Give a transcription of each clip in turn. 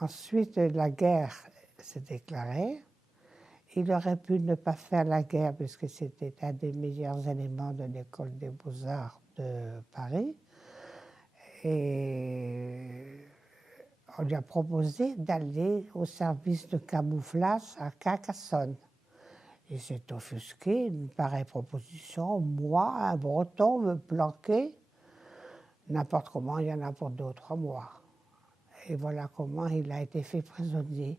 Ensuite, la guerre s'est déclarée. Il aurait pu ne pas faire la guerre puisque c'était un des meilleurs éléments de l'école des beaux-arts de Paris. Et on lui a proposé d'aller au service de camouflage à Carcassonne. Il s'est offusqué, une pareille proposition. Moi, un Breton, me planquer, n'importe comment, il y en a pour 2 ou 3 mois. Et voilà comment il a été fait prisonnier.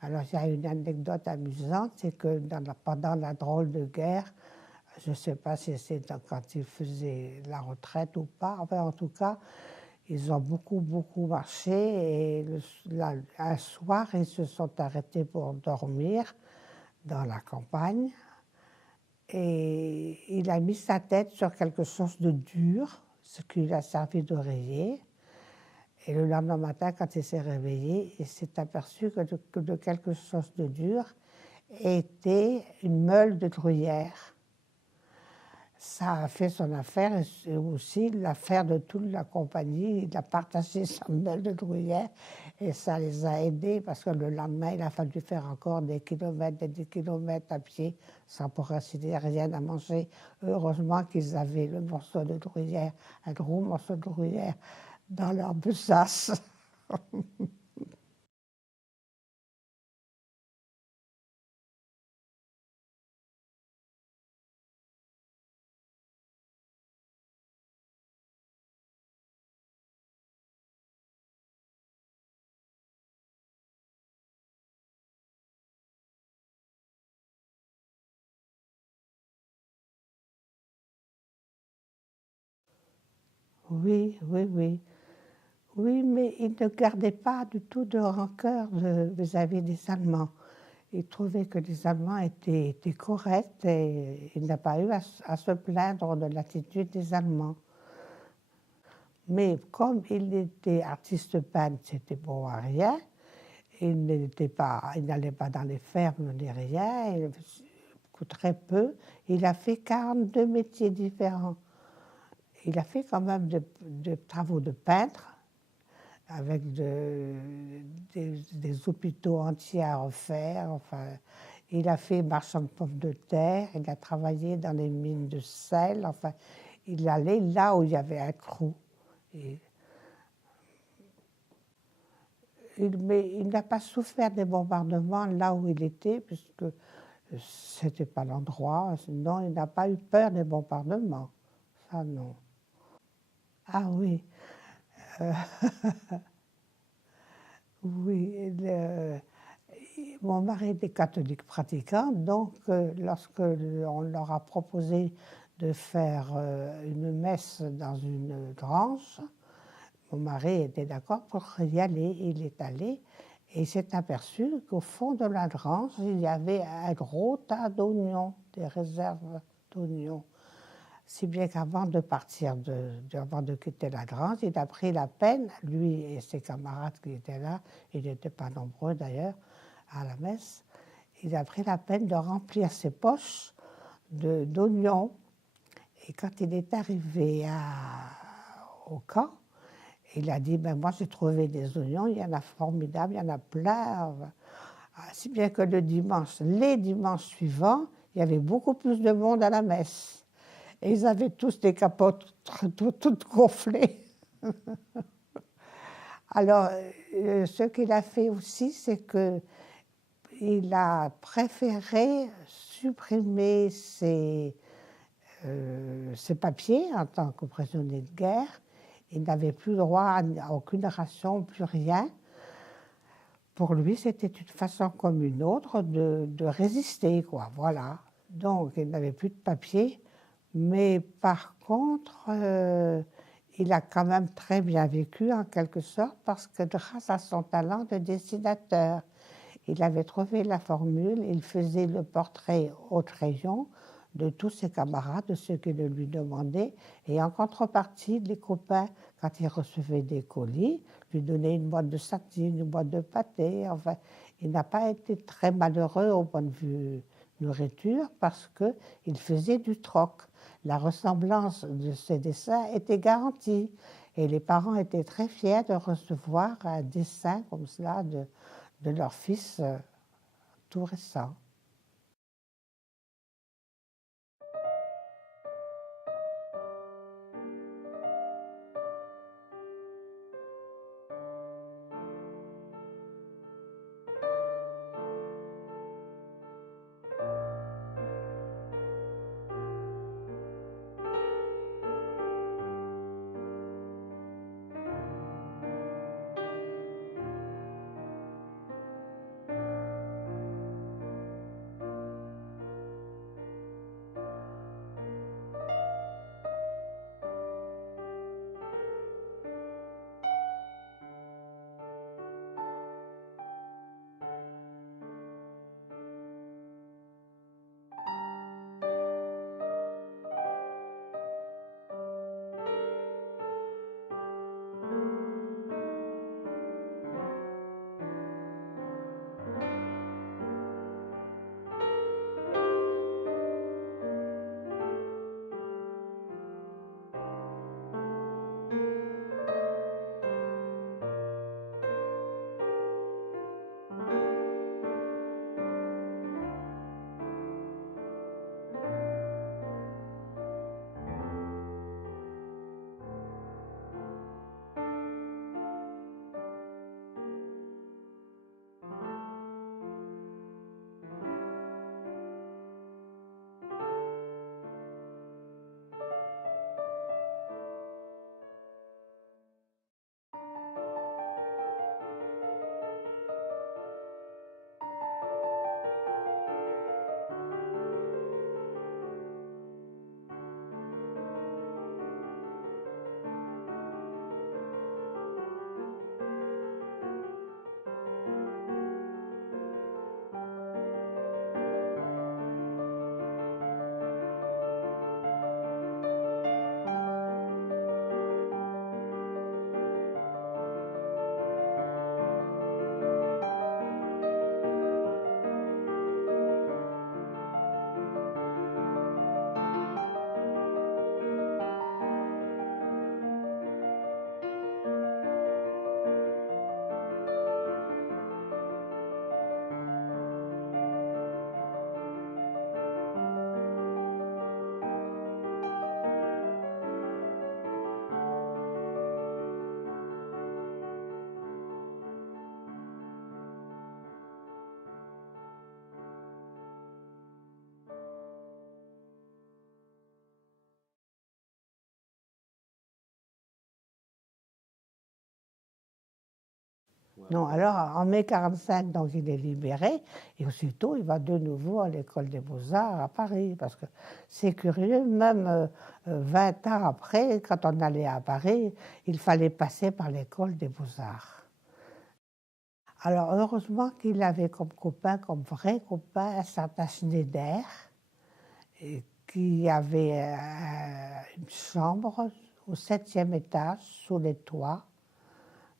Alors, il y a une anecdote amusante, c'est que pendant la drôle de guerre, je ne sais pas si c'est quand il faisait la retraite ou pas, enfin, en tout cas, ils ont beaucoup marché et un soir, ils se sont arrêtés pour dormir dans la campagne et il a mis sa tête sur quelque chose de dur, ce qui lui a servi d'oreiller. Et le lendemain matin, quand il s'est réveillé, il s'est aperçu que de quelque chose de dur était une meule de gruyère. Ça a fait son affaire et aussi l'affaire de toute la compagnie. Il a partagé sa meule de gruyère et ça les a aidés parce que le lendemain, il a fallu faire encore des kilomètres et des kilomètres à pied sans pour ainsi dire rien à manger. Heureusement qu'ils avaient le morceau de gruyère, un gros morceau de gruyère dans leur besace. Oui, oui, oui. Oui, mais il ne gardait pas du tout de rancœur vis-à-vis des Allemands. Il trouvait que les Allemands étaient corrects et il n'a pas eu à se plaindre de l'attitude des Allemands. Mais comme il était artiste peintre, c'était bon à rien. Il n'allait pas dans les fermes ni rien, très peu. Il a fait 42 métiers différents. Il a fait quand même de travaux de peintre, avec des hôpitaux entiers à refaire. Enfin, il a fait marchand de pommes de terre, il a travaillé dans les mines de sel. Enfin, il allait là où il y avait un trou. Mais il n'a pas souffert des bombardements là où il était, puisque ce n'était pas l'endroit. Sinon, il n'a pas eu peur des bombardements. Ça, non. Ah oui. Euh, oui. Mon mari était catholique pratiquant, donc lorsque on leur a proposé de faire une messe dans une grange, mon mari était d'accord pour y aller. Il est allé et il s'est aperçu qu'au fond de la grange, il y avait un gros tas d'oignons, des réserves d'oignons. Si bien qu'avant de partir, avant de quitter la grange, il a pris la peine, lui et ses camarades qui étaient là, ils n'étaient pas nombreux d'ailleurs, à la messe, il a pris la peine de remplir ses poches d'oignons. Et quand il est arrivé au camp, il a dit, ben moi j'ai trouvé des oignons, il y en a formidables, il y en a plein. Si bien que les dimanches suivants, il y avait beaucoup plus de monde à la messe. Et ils avaient tous des capotes toutes gonflées. Alors, ce qu'il a fait aussi, c'est qu'il a préféré supprimer ses papiers en tant que prisonnier de guerre. Il n'avait plus droit à aucune ration, plus rien. Pour lui, c'était une façon comme une autre de résister, quoi. Voilà. Donc, il n'avait plus de papiers. Mais par contre, il a quand même très bien vécu en quelque sorte parce que grâce à son talent de dessinateur, il avait trouvé la formule, il faisait le portrait au crayon de tous ses camarades, de ceux qui le lui demandaient, et en contrepartie, les copains, quand ils recevaient des colis, lui donnaient une boîte de sardines, une boîte de pâté. Enfin, il n'a pas été très malheureux au point de vue nourriture parce qu'il faisait du troc. la ressemblance de ces dessins était garantie. Et les parents étaient très fiers de recevoir un dessin comme cela de leur fils tout récent. Non, alors en mai 1945, donc il est libéré, et aussitôt il va de nouveau à l'école des Beaux-Arts à Paris, parce que c'est curieux, même 20 ans après, quand on allait à Paris, il fallait passer par l'école des Beaux-Arts. Alors heureusement qu'il avait comme copain, comme vrai copain, un certain Schneider, et qui avait une chambre au 7e étage, sous les toits,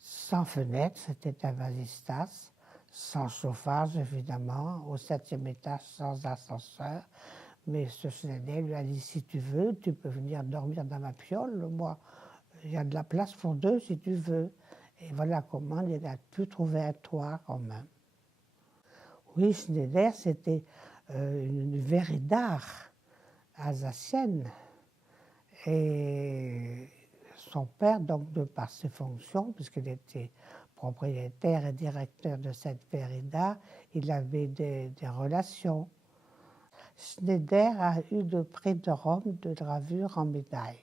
sans fenêtre, c'était un vasistas, sans chauffage évidemment, au 7e étage, sans ascenseur. Mais ce Schneider lui a dit, si tu veux, tu peux venir dormir dans ma piole, moi, il y a de la place pour deux si tu veux. Et voilà comment il a pu trouver un toit quand même. Oui, Schneider, c'était une vérité alsacienne. Et son père, donc de par ses fonctions, puisqu'il était propriétaire et directeur de cette vérida, il avait des relations. Schneider a eu le prix de Rome de gravure en médaille.